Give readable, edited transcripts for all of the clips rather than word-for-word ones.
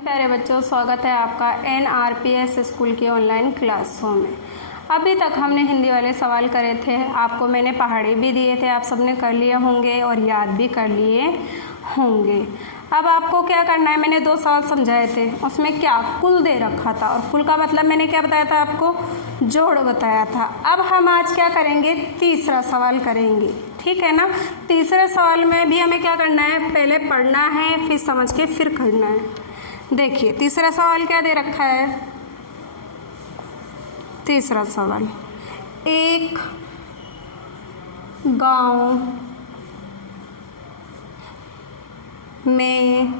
प्यारे बच्चों, स्वागत है आपका NRPS स्कूल की ऑनलाइन क्लासों में। अभी तक हमने हिंदी वाले सवाल करे थे, आपको मैंने पहाड़े भी दिए थे, आप सबने कर लिए होंगे और याद भी कर लिए होंगे। अब आपको क्या करना है, मैंने 2 सवाल समझाए थे, उसमें क्या कुल दे रखा था और कुल का मतलब मैंने क्या बताया था आपको, जोड़ बताया था। अब हम आज क्या करेंगे, तीसरा सवाल करेंगे, ठीक है ना। तीसरे सवाल में भी हमें क्या करना है, पहले पढ़ना है, फिर समझ के फिर करना है। देखिए तीसरा सवाल क्या दे रखा है। तीसरा सवाल, एक गांव में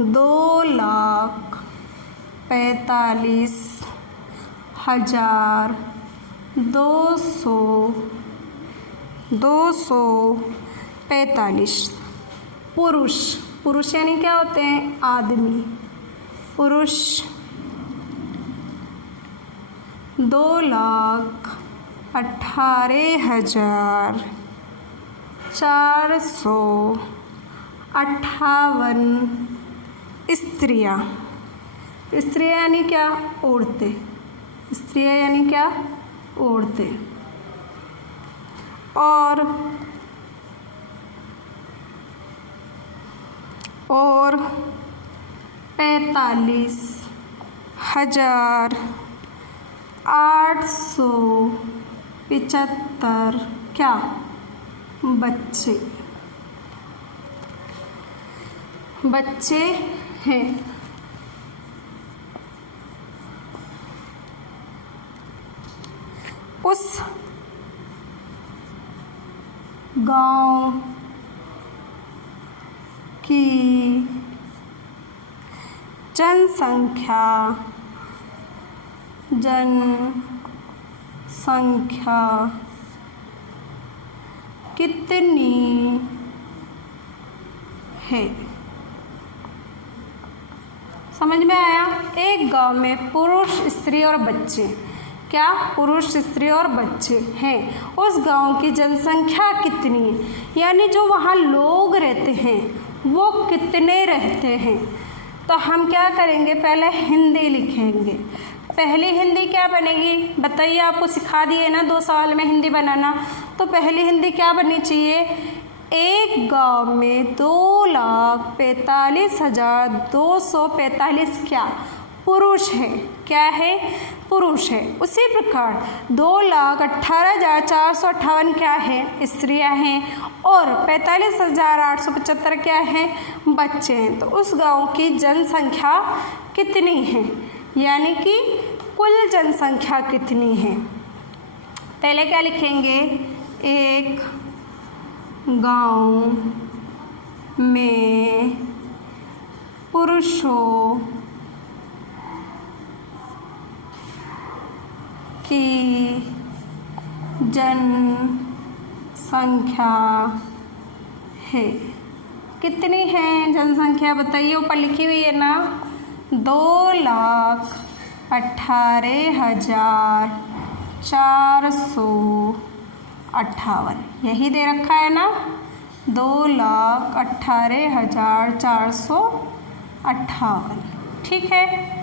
2,45,245 पुरुष यानी क्या होते हैं, आदमी। पुरुष 2,18,458 स्त्रियाँ यानी क्या, औरतें। स्त्रियाँ यानी क्या, औरतें। और 45,875 क्या, बच्चे हैं। उस गांव की जनसंख्या कितनी है। समझ में आया। एक गांव में पुरुष, स्त्री और बच्चे, क्या, पुरुष, स्त्री और बच्चे हैं। उस गांव की जनसंख्या कितनी है, यानी जो वहाँ लोग रहते हैं वो कितने रहते हैं। तो हम क्या करेंगे, पहले हिंदी लिखेंगे। पहली हिंदी क्या बनेगी बताइए, आपको सिखा दिए ना 2 सवाल में हिंदी बनाना। तो पहली हिंदी क्या बननी चाहिए, एक गांव में 2,45,245 क्या, पुरुष है। क्या है, पुरुष है। उसी प्रकार 2,18,458 क्या है, स्त्रियां हैं। और 45,875 क्या है, बच्चे हैं। तो उस गांव की जनसंख्या कितनी है, यानी कि कुल जनसंख्या कितनी है। पहले क्या लिखेंगे, एक गांव में पुरुषों की जनसंख्या है। कितनी है जनसंख्या बताइए, ऊपर लिखी हुई है ना, 2,18,458, यही दे रखा है ना, 2,18,458, ठीक है।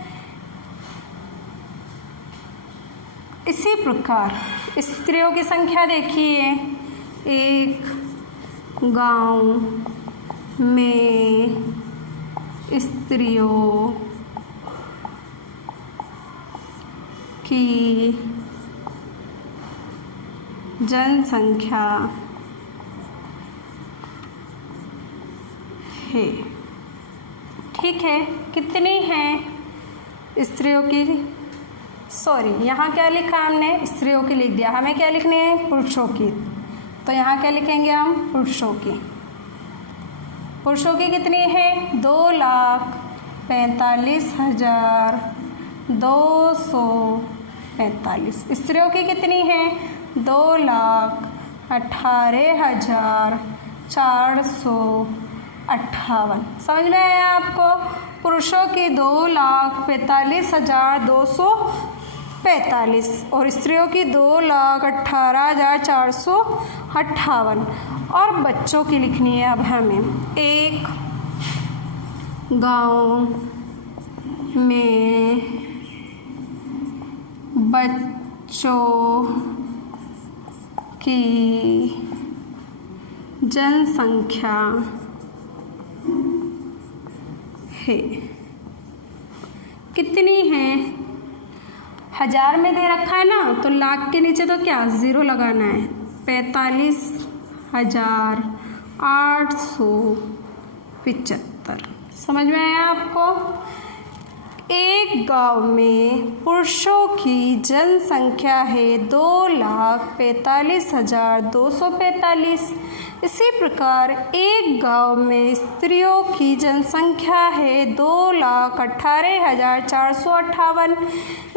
इसी प्रकार स्त्रियों की संख्या देखिए, एक गांव में स्त्रियों की जनसंख्या है, ठीक है। कितनी है स्त्रियों की, सॉरी यहाँ क्या लिखा हमने, स्त्रियों की लिख दिया, हमें क्या लिखनी है, पुरुषों की। तो यहाँ क्या लिखेंगे हम, पुरुषों की। पुरुषों की कितनी है, 2,45,245। स्त्रियों की कितनी है, 2,18,458। समझ में आया आपको। पुरुषों की 2,45,245 45 और स्त्रियों की 2,18,458 और बच्चों की लिखनी है अब हमें। एक गांव में बच्चों की जनसंख्या है, कितनी है? 1000 में दे रखा है ना, तो लाख के नीचे तो क्या 0 लगाना है। 45,875। समझ में आया आपको? एक गांव में पुरुषों की जनसंख्या है 2,45,245। इसी प्रकार एक गांव में स्त्रियों की जनसंख्या है 2,18,458।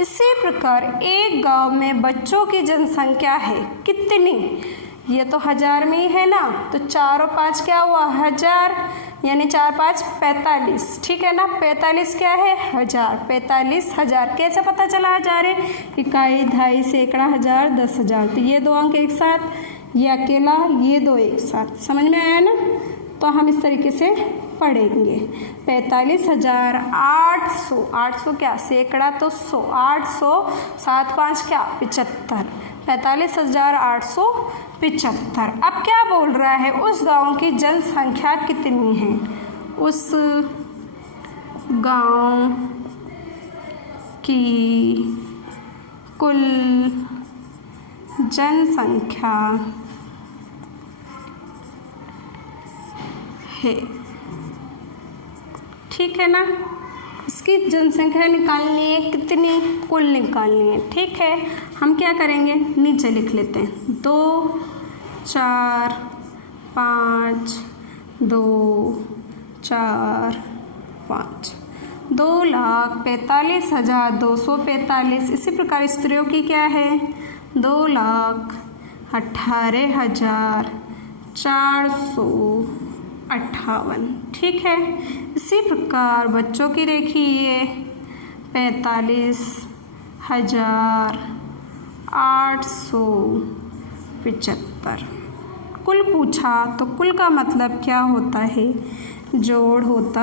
इसी प्रकार एक गांव में बच्चों की जनसंख्या है कितनी? ये तो 1000 में ही है ना, तो 4 और 5 क्या हुआ 1000, यानी 4 5 45, ठीक है ना। 45 क्या है 1000, 45,000 कैसे पता चला 1000 है? इकाई, दहाई, सैकड़ा, 1000, 10,000, तो ये 2 अंक एक साथ, ये अकेला, ये 2 एक साथ। समझ में आया ना? तो हम इस तरीके से पढ़ेंगे। 45,800, 800 क्या सैकड़ा तो 100, 800 7 5 क्या 75, 45,875। अब क्या बोल रहा है? उस गांव की जनसंख्या कितनी है? उस गांव की कुल जनसंख्या है, ठीक है ना। इसकी जनसंख्या निकालनी है कितनी, कुल निकालनी है, ठीक है। हम क्या करेंगे, नीचे लिख लेते हैं 2 4 5 2 4 5 2,45,245। इसी प्रकार स्त्रियों की क्या है 2,18,458, ठीक है। इसी प्रकार बच्चों की देखिए 45,875। कुल पूछा तो कुल का मतलब क्या होता है, जोड़ होता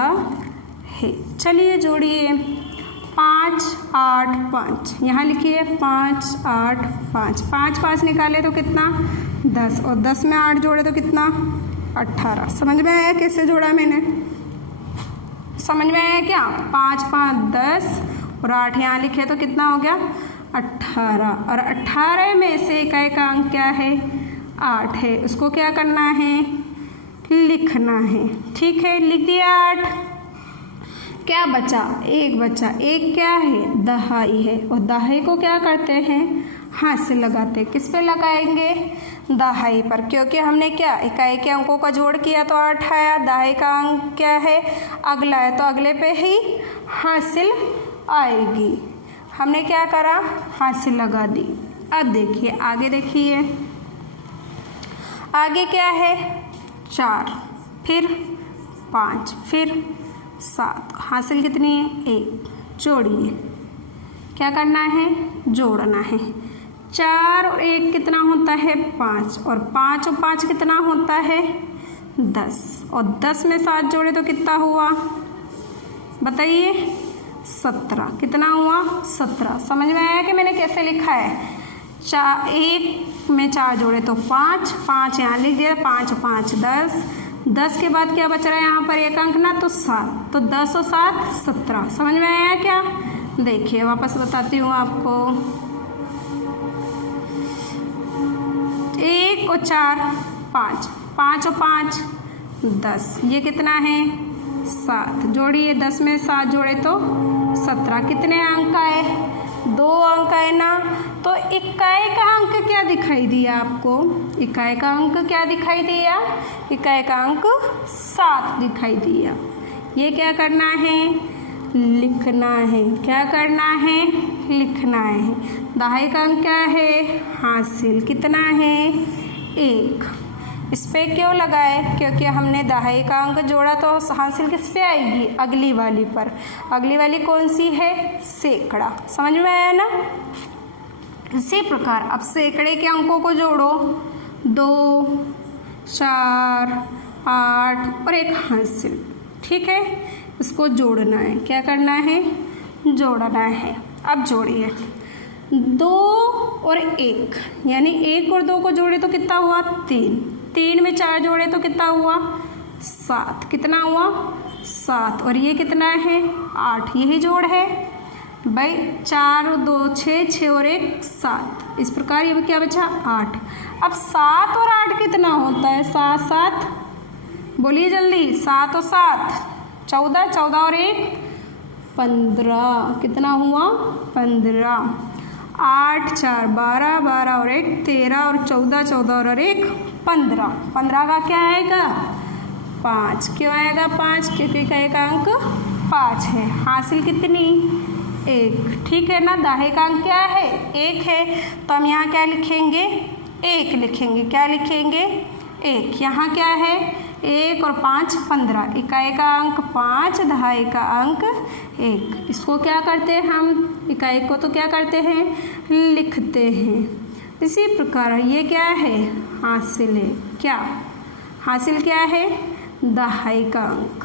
है। चलिए जोड़िए 5 8 5, यहाँ लिखिए 5 8 5, 5 5 निकाले तो कितना 10, और 10 में 8 जोड़े तो कितना 18। समझ में आया कैसे जोड़ा मैंने? समझ में आया क्या? 5 5 10 और 8 यहाँ लिखे तो कितना हो गया 18, और 18 में से इकाई का अंक क्या है 8 है, उसको क्या करना है लिखना है, ठीक है। लिख दिया 8, क्या बचा एक बचा, एक क्या है दहाई है, और दहाई को क्या करते हैं हाथ से लगाते हैं। किस पे लगाएंगे दहाई पर, क्योंकि हमने क्या इकाई के अंकों का जोड़ किया तो 8 आया, दहाई का अंक क्या है अगला है, तो अगले पे ही हासिल आएगी। हमने क्या करा हासिल लगा दी। अब देखिए आगे, देखिए आगे क्या है 4 फिर 5 फिर 7, हासिल कितनी है 1। जोड़िए, क्या करना है जोड़ना है। 4 और 1 कितना होता है 5, और 5 और 5 कितना होता है 10, और 10 में 7 जोड़े तो कितना हुआ बताइए 17। कितना हुआ 17। समझ में आया कि मैंने कैसे लिखा है? 1 में 4 जोड़े तो 5, 5 यहाँ लिख दिया, 5 5 10, 10 के बाद क्या बच रहा है यहाँ पर एक अंक ना, तो 7, तो 10 और 7 17। समझ में आया क्या? देखिए वापस बताती हूँ आपको। 1 और 4 5, 5 और 5 10, ये कितना है 7। जोड़िए 10 में 7 जोड़े तो 17। कितने अंक आए 2 अंक आए ना, तो इकाई का अंक क्या दिखाई दिया आपको? इकाई का अंक क्या दिखाई दिया? इकाई का अंक 7 दिखाई दिया। ये क्या करना है लिखना है। क्या करना है लिखना है। दहाई का अंक क्या है हासिल, कितना है 1। इस पे क्यों लगाए? क्योंकि हमने दहाई का अंक जोड़ा तो हासिल किस पे आएगी अगली वाली पर। अगली वाली कौन सी है सैकड़ा। समझ में आया ना? इसी प्रकार अब सैकड़े के अंकों को जोड़ो, 2, 4, 8 और एक हासिल। ठीक है, इसको जोड़ना है। क्या करना है? जोड़ना है। अब जोड़िए, 2 और 1 यानी 1 और 2 को जोड़े तो कितना हुआ? 3। 3 में 4 जोड़े तो कितना हुआ? 7। कितना हुआ? 7। और ये कितना है? 8। यही जोड़ है भाई। 4 और 2 6, 6 और 1 7। इस प्रकार ये क्या बचा? 8। अब 7 और 8 कितना होता है? 7 7, बोलिए जल्दी। 7 और 7 14, 14 और 1 15। कितना हुआ? 15। 8 4 12, 12 और 1 13 और 14, 14 और 1 15। 15 का क्या आएगा? 5। क्यों आएगा 5? क्योंकि का एक अंक 5 है। हासिल कितनी? 1। ठीक है ना। दाहे का अंक क्या है? 1 है। तो हम यहाँ क्या लिखेंगे? 1 लिखेंगे। क्या लिखेंगे? 1। यहाँ क्या है? 1 और 5 15। इकाई का अंक 5, दहाई का अंक 1। इसको क्या करते हैं हम? इकाई को तो क्या करते हैं? लिखते हैं। इसी प्रकार ये क्या है? हासिल है। क्या हासिल क्या है? दहाई का अंक।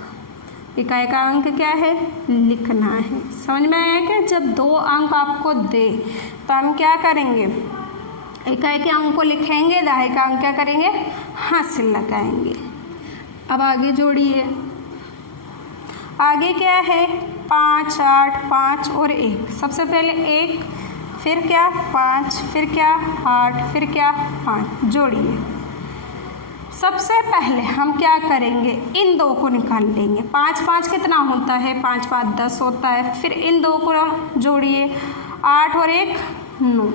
इकाई का अंक क्या है? लिखना है। समझ में आया क्या? जब 2 अंक आपको दे तो हम क्या करेंगे? इकाई के अंक को लिखेंगे, दहाई का अंक क्या करेंगे? हासिल लगाएंगे। अब आगे जोड़िए। आगे क्या है? 5 8 5 और 1। सबसे पहले 1, फिर क्या? 5, फिर क्या? 8, फिर क्या? 5। जोड़िए। सबसे पहले हम क्या करेंगे? इन 2 को निकाल लेंगे। 5 5 कितना होता है? 5 5 10 होता है। फिर इन 2 को जोड़िए। 8 और 1 9।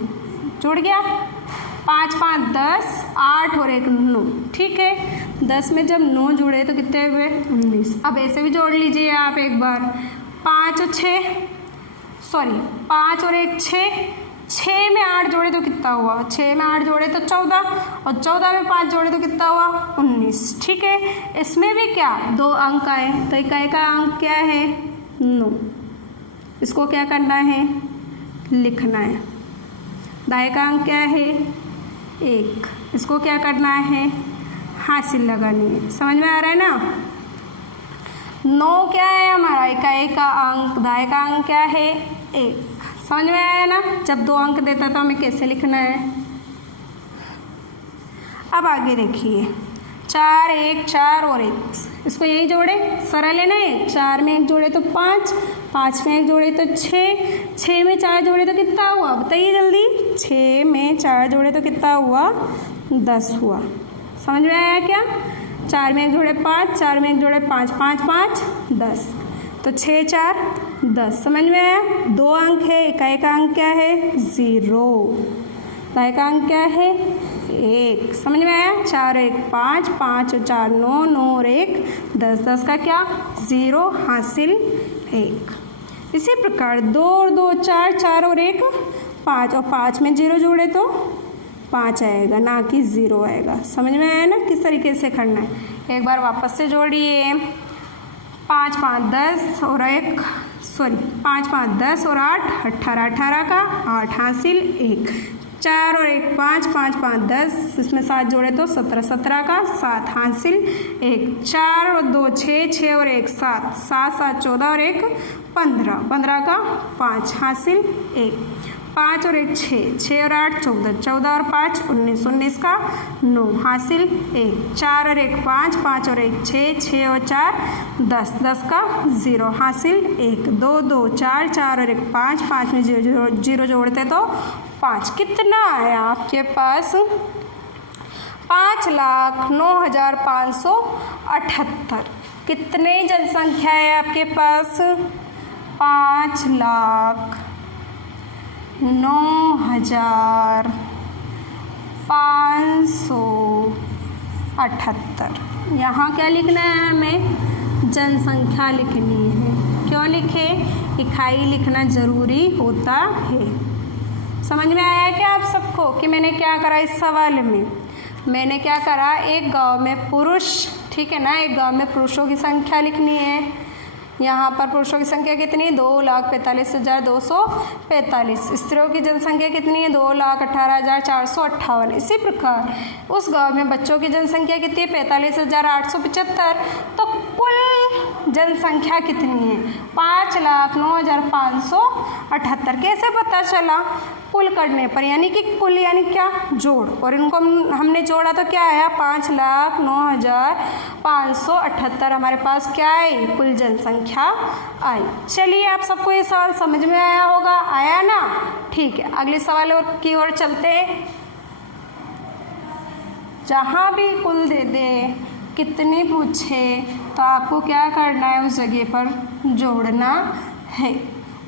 जुड़ गया। 5 5 10, 8 और 1 9। ठीक है। 10 में जब 9 जुड़े तो कितने हुए? 19। अब ऐसे भी जोड़ लीजिए आप एक बार। 5 और 1 6। 6 में 8 जोड़े तो कितना हुआ? 6 में 8 जोड़े तो 14, और 14 में 5 जोड़े तो कितना हुआ? 19। ठीक है। इसमें भी क्या? 2 अंक आए, तो इकाई का अंक क्या है? 9। इसको क्या करना है? लिखना है। दाएं का अंक क्या है? 1। इसको क्या करना है? हासिल लगानी है। समझ में आ रहा है ना? 9 क्या है हमारा? इकाई का अंक। दाएं का अंक क्या है? 1। समझ में आया ना? जब 2 अंक देता तो हमें कैसे लिखना है। अब आगे देखिए, 4 1 4 और 1। इसको यही जोड़े, सरल है ना। 4 में 1 जोड़े तो 5, 5 में 1 जोड़े तो 6, 6 में 4 जोड़े तो कितना हुआ? बताइए जल्दी। 6 में 4 जोड़े तो कितना हुआ? 10 हुआ। समझ में आया क्या? 4 में 1 जोड़े 5, 4 में 1 जोड़े 5, 5 5 10, तो 6 4 10। समझ में आया? 2 अंक है। इकाई का अंक क्या है? 0। दाएं का अंक क्या है? 1। समझ में आया? 4 1 5, 5 और 4 9, 9 और 1 10, 10 का क्या? 0। हासिल 1। इसी प्रकार 2 और 2 4, 4 और 1 5, और 5 में 0 जोड़े तो 5 आएगा, ना कि 0 आएगा। समझ में आया ना किस तरीके से करना है? एक बार वापस से जोड़िए। 5 5 10 और 5 5 10 और 8 18, 18 का 8 हासिल 1। 4 और 1 5, 5 5 10, इसमें 7 जोड़े तो 17, 17 का 7 हासिल 1। 4 और 2 6, 6 और 1 7, 7 7 14 और 1 15, 15 का 5 हासिल 1। 5 और 1 6, 6 और 8 14, 14 और 5 19, 19 का 9 हासिल 1। 4 और 1 5, 5 और 1 6, 6 और 4 10, 10 का 0 हासिल 1। 2 2 4, 4 और 1 5, 5 में 0 जोड़ते तो 5। कितना आया आपके पास? 5,09,578। कितने जनसंख्या है आपके पास? 5,09,578। यहाँ क्या लिखना है हमें? जनसंख्या लिखनी है। क्यों लिखे? इकाई लिखना ज़रूरी होता है। समझ में आया क्या आप सबको कि मैंने क्या करा इस सवाल में? मैंने क्या करा, एक गांव में पुरुष, ठीक है ना, एक गांव में पुरुषों की संख्या लिखनी है, यहाँ पर पुरुषों की संख्या कितनी, 2,45,245। स्त्रियों की जनसंख्या कितनी है, 2,18,458। इसी प्रकार उस गांव में बच्चों की जनसंख्या कितनी है, 45,875। तो कुल जनसंख्या कितनी है, 5,09,578। कैसे पता चला, कुल करने पर, यानी कि कुल यानी क्या, जोड़, और इनको हमने जोड़ा तो क्या आया, 5,09,578 हमारे पास क्या आई, कुल जनसंख्या आई। चलिए आप सबको ये सवाल समझ में आया होगा, आया ना, ठीक है। अगले सवाल की ओर चलते हैं। जहाँ भी कुल दे दे, कितनी पूछे, तो आपको क्या करना है, उस जगह पर जोड़ना है।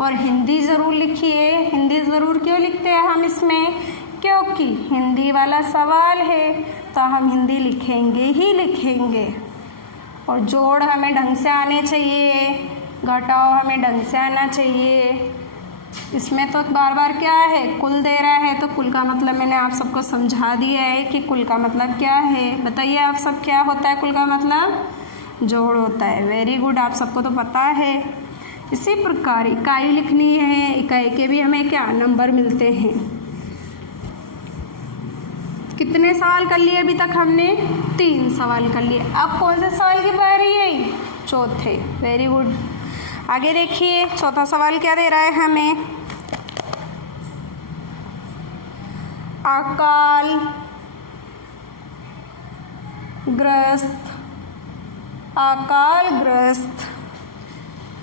और हिंदी ज़रूर लिखिए। हिंदी ज़रूर क्यों लिखते हैं हम इसमें, क्योंकि हिंदी वाला सवाल है तो हम हिंदी लिखेंगे ही लिखेंगे। और जोड़ हमें ढंग से आने चाहिए, घटाओ हमें ढंग से आना चाहिए। इसमें तो बार बार क्या है, कुल दे रहा है, तो कुल का मतलब मैंने आप सबको समझा दिया है कि कुल का मतलब क्या है। बताइए आप सब, क्या होता है कुल का मतलब, जोड़ होता है। वेरी गुड, आप सबको तो पता है। इसी प्रकार इकाई लिखनी है, इकाई के भी हमें क्या नंबर मिलते हैं। कितने सवाल कर लिए अभी तक हमने, 3 सवाल कर लिए। अब कौन से सवाल की बारी है, चौथे। वेरी गुड, आगे देखिए चौथा सवाल क्या दे रहा है हमें, अकाल ग्रस्त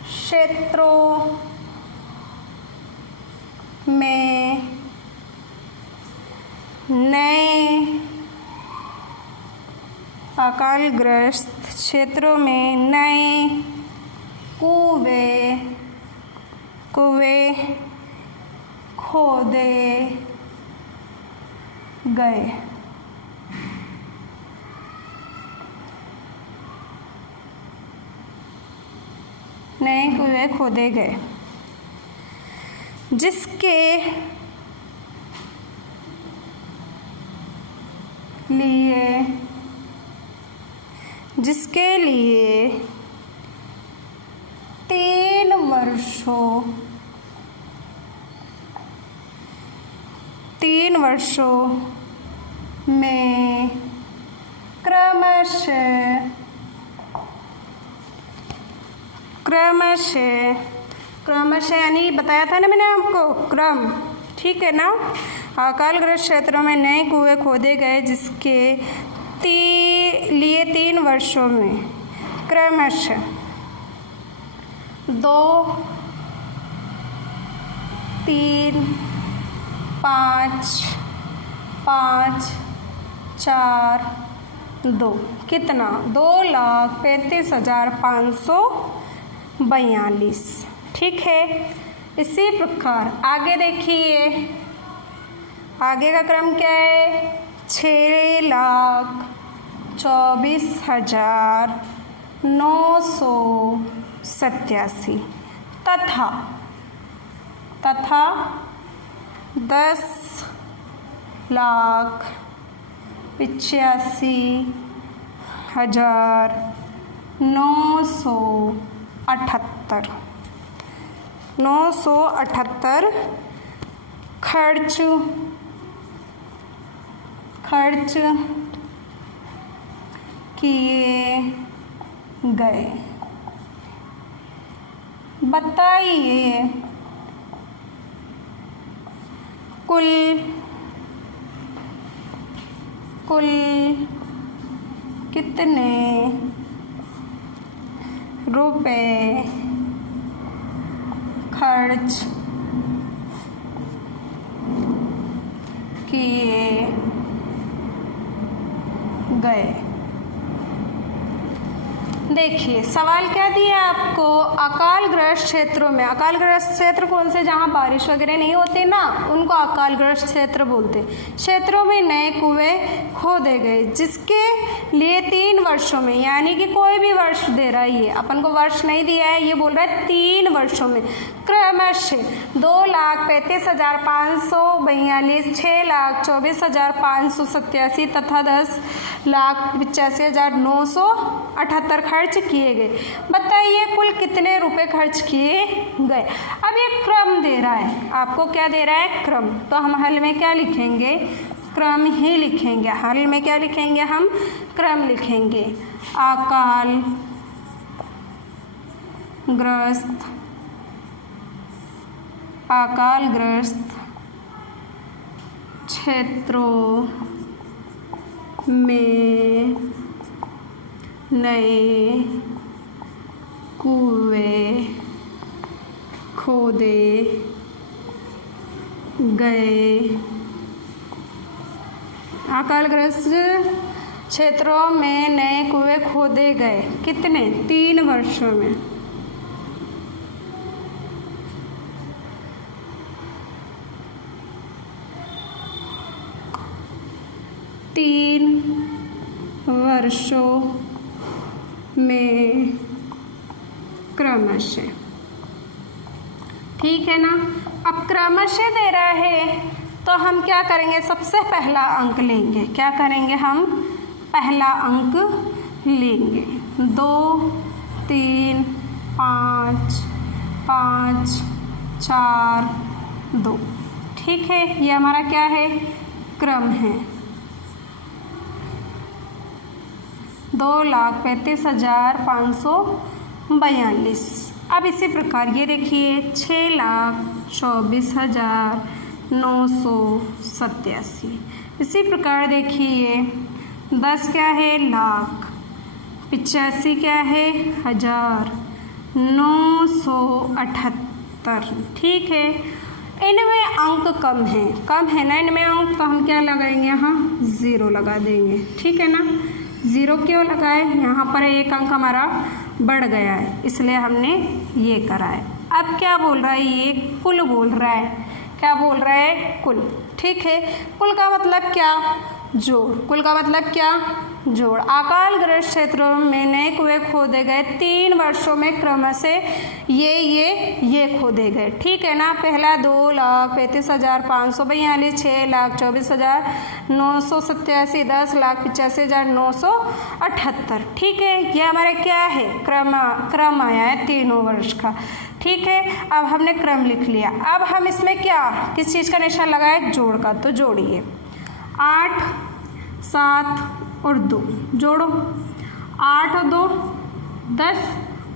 क्षेत्रों में नए अकालग्रस्त क्षेत्रों में नए कुएं खोदे गए। नए कुएं खोदे गए जिसके लिए 3 वर्षों में क्रमशः यानी बताया था ना मैंने आपको, क्रम, ठीक है ना। अकालग्रस्त क्षेत्रों में नए कुएं खोदे गए जिसके लिए 3 वर्षों में क्रमशः 2, 3, 5, 4, 2 कितना, 2,35,542। ठीक है। इसी प्रकार आगे देखिए, आगे का क्रम क्या है, 6,24,987 तथा 10,85,978 खर्च किए गए। बताइए कुल कितने रुपए खर्च किए गए। देखिए सवाल क्या दिया आपको, अकालग्रस्त क्षेत्रों में, अकालग्रस्त क्षेत्र कौन से, जहाँ बारिश वगैरह नहीं होती ना, उनको अकालग्रस्त क्षेत्र बोलते। क्षेत्रों में नए कुएं खोदे गए जिसके लिए 3 वर्षों में, यानी कि कोई भी वर्ष दे रहा है, ये अपन को वर्ष नहीं दिया है, ये बोल रहा है 3 वर्षों में क्रमशः 2,35,542, 6,24,587 तथा 10,85,978 खर्च किए गए। बताइए कुल कितने रुपए खर्च किए गए। अब ये क्रम दे रहा है, आपको क्या दे रहा है, क्रम। तो हम हल में क्या लिखेंगे, क्रम ही लिखेंगे। हल में क्या लिखेंगे, हम क्रम लिखेंगे। अकालग्रस्त क्षेत्रों में नए कुएं खोदे गए। अकालग्रस्त क्षेत्रों में नए कुएं खोदे गए। कितने, 3 वर्षों में। 3 वर्षों में क्रमशः। ठीक है ना। अब क्रमशः दे रहा है तो हम क्या करेंगे, सबसे पहला अंक लेंगे। क्या करेंगे, हम पहला अंक लेंगे। 2 3 5 5 4 2। ठीक है, ये हमारा क्या है, क्रम है। 2,35,542। अब इसी प्रकार ये देखिए 6,24,987। इसी प्रकार देखिए 10 क्या है, लाख। 85 क्या है, 1,978। ठीक है, इनमें अंक कम है ना इनमें अंक, तो हम क्या लगाएंगे, यहाँ 0 लगा देंगे। ठीक है ना। 0 क्यों लगाए, यहाँ पर एक अंक हमारा बढ़ गया है, इसलिए हमने ये करा है। अब क्या बोल रहा है, ये कुल बोल रहा है। क्या बोल रहा है, कुल। ठीक है, कुल का मतलब क्या, जोड़। कुल का मतलब क्या, जोड़। अकालग्रस्त क्षेत्रों में नए कुएं खोदे गए 3 वर्षों में क्रमशः ये खोदे गए। ठीक है ना। पहला 2,35,542, 6,24,987, 10,85,978। ठीक है, ये हमारा क्या है, क्रम आया है 3 वर्ष का। ठीक है, अब हमने क्रम लिख लिया। अब हम इसमें क्या, किस चीज़ का निशान लगाए, जोड़ का। तो जोड़िए 8 7 और 2, जोड़ो। 8 और 2 10,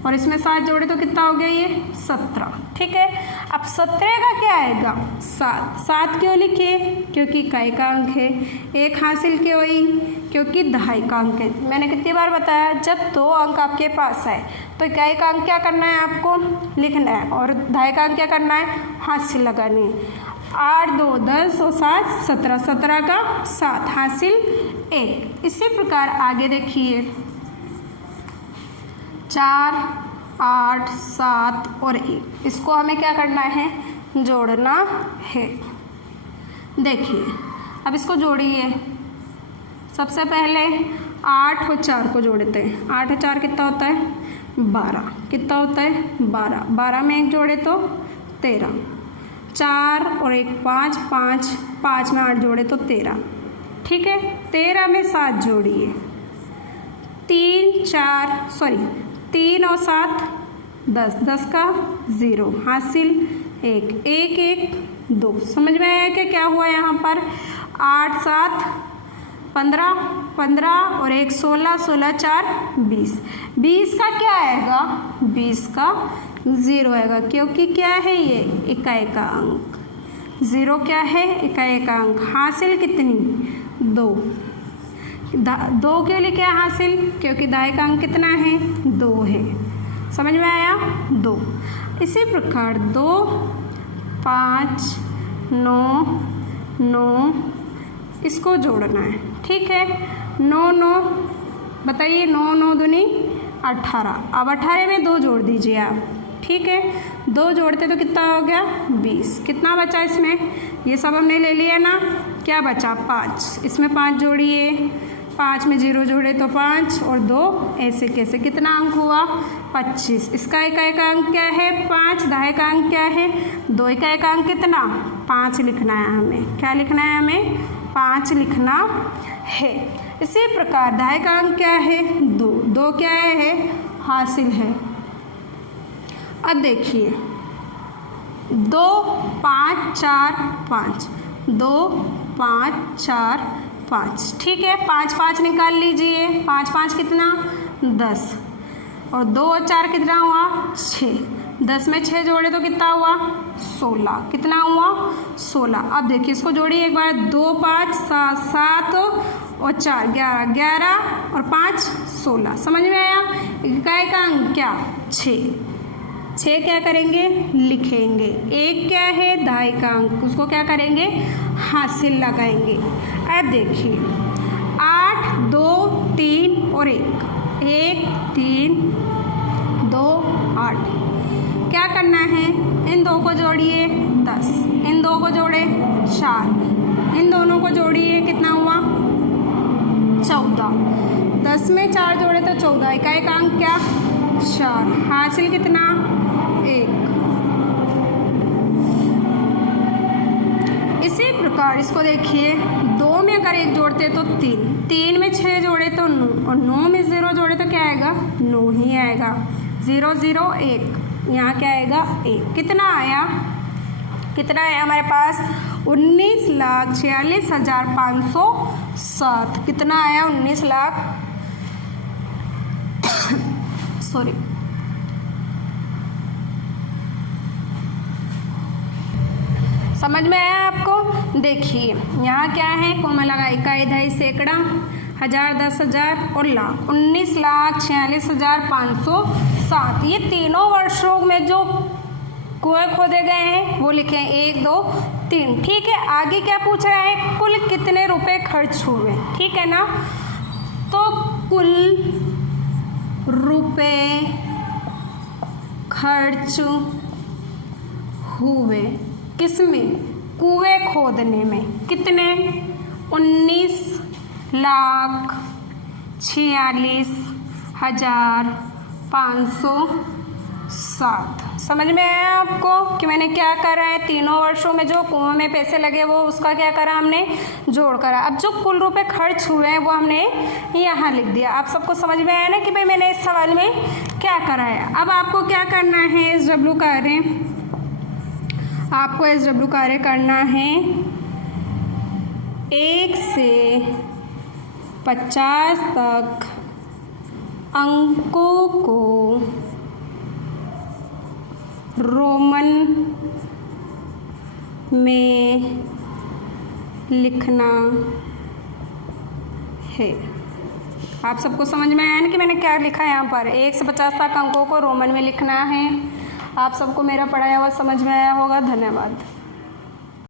और इसमें 7 जोड़े तो कितना हो गया, ये 17। ठीक है, अब 17 का क्या आएगा, 7। 7 क्यों लिखे, क्योंकि इकाई का अंक है। 1 हासिल क्यों हुई, क्योंकि दहाई का अंक है। मैंने कितनी बार बताया, जब 2 अंक आपके पास आए तो इकाई का अंक क्या करना है, आपको लिखना है, और दहाई का अंक क्या करना है, हासिल लगानी है। 8 2 10 और 7 17, 17 का 7 हासिल 1। इसी प्रकार आगे देखिए 4 8 7 और 1, इसको हमें क्या करना है, जोड़ना है। देखिए अब इसको जोड़िए। सबसे पहले 8 और 4 को जोड़ते हैं। 8 और 4 कितना होता है, 12। कितना होता है, 12। 12 में 1 जोड़े तो 13। 4 और 1 5, 5 में 8 जोड़े तो 13। ठीक है, 13 में 7 जोड़िए। 3 और 7 10, 10 का 0 हासिल 1, 1 1 2। समझ में आया कि क्या हुआ यहाँ पर, 8 7 15, 15 और 1 16, 16 4 20। 20 का क्या आएगा, 20 का 0 आएगा, क्योंकि क्या है, ये इकाई का अंक। 0 क्या है, इकाई का अंक। हासिल कितनी, 2। 2 क्यों लिखे हासिल, क्योंकि दहाई का अंक कितना है, 2 है। समझ में आया, 2। इसी प्रकार 2 5 9 9, इसको जोड़ना है। ठीक है, 9 9, बताइए 9 9 दूनी 18। अब 18 में 2 जोड़ दीजिए आप। ठीक है, 2 जोड़ते तो कितना हो गया, 20। कितना बचा इसमें, ये सब हमने ले लिया ना, क्या बचा, 5। इसमें 5 जोड़िए। 5 में 0 जोड़े तो 5 और 2, ऐसे कैसे कितना अंक हुआ, 25। इसका एकांक क्या है 5, दहाई का अंक क्या है 2, का एकांक कितना 5 लिखना है हमें। क्या लिखना है हमें 5 लिखना है। इसी प्रकार दहाई का अंक क्या है 2, 2 क्या है हासिल है। अब देखिए 2 5 4 5, 2 5 4 5, ठीक है। 5 5 निकाल लीजिए, 5 5 कितना 10, और 2 और 4 कितना हुआ 6, 10 में 6 जोड़े तो कितना हुआ 16, कितना हुआ 16। अब देखिए इसको जोड़िए एक बार, 2 5 7 7 और 4 11, 11 और 5 16, समझ में आया। इकाई का अंक क्या 6, 6 क्या करेंगे लिखेंगे। एक क्या है दहाई का अंक, उसको क्या करेंगे हासिल लगाएंगे। अब देखिए 8 2 3 और 1, 1 3 2 8, क्या करना है इन दो को जोड़िए 10, इन दो को जोड़े 4, इन दोनों को जोड़िए कितना हुआ 14, 10 में 4 जोड़े तो 14, इकाई का अंक क्या 4, हासिल कितना 1। इसी प्रकार इसको देखिए 2 में अगर 1 जोड़ते तो 3, 3 में 6 जोड़े तो 9, और 9 में 0 जोड़े तो क्या आएगा 9 ही आएगा। 0 0 1, यहाँ क्या आएगा 1, कितना आया हमारे पास 19,46,507, कितना आया 19 लाख सॉरी समझ में आया आपको। देखिए यहाँ क्या है कोमा लगा, इकाई दहाई सैकड़ा, हजार, 10,000 और लाख, 19,46,507। ये तीनों वर्षों में जो कुएं खोदे गए हैं वो लिखे 1 2 3, ठीक है। आगे क्या पूछ रहा है कुल कितने रुपए खर्च हुए, ठीक है ना। तो कुल रुपए खर्च हुए किसमें कुएं खोदने में, कितने 19,46,507। समझ में आया आपको कि मैंने क्या करा है, तीनों वर्षों में जो कुओं में पैसे लगे वो उसका क्या करा हमने जोड़ करा। अब जो कुल रुपए खर्च हुए हैं वो हमने यहाँ लिख दिया। आप सबको समझ में आया ना कि भाई मैंने इस सवाल में क्या करा है। अब आपको क्या करना है SW कार्य, आपको SW कार्य करना है 1 से 50 तक अंकों को रोमन में लिखना है। आप सबको समझ में आया ना कि मैंने क्या लिखा है यहाँ पर, 1 से 50 तक अंकों को रोमन में लिखना है। आप सबको मेरा पढ़ाया हुआ समझ में आया होगा। धन्यवाद।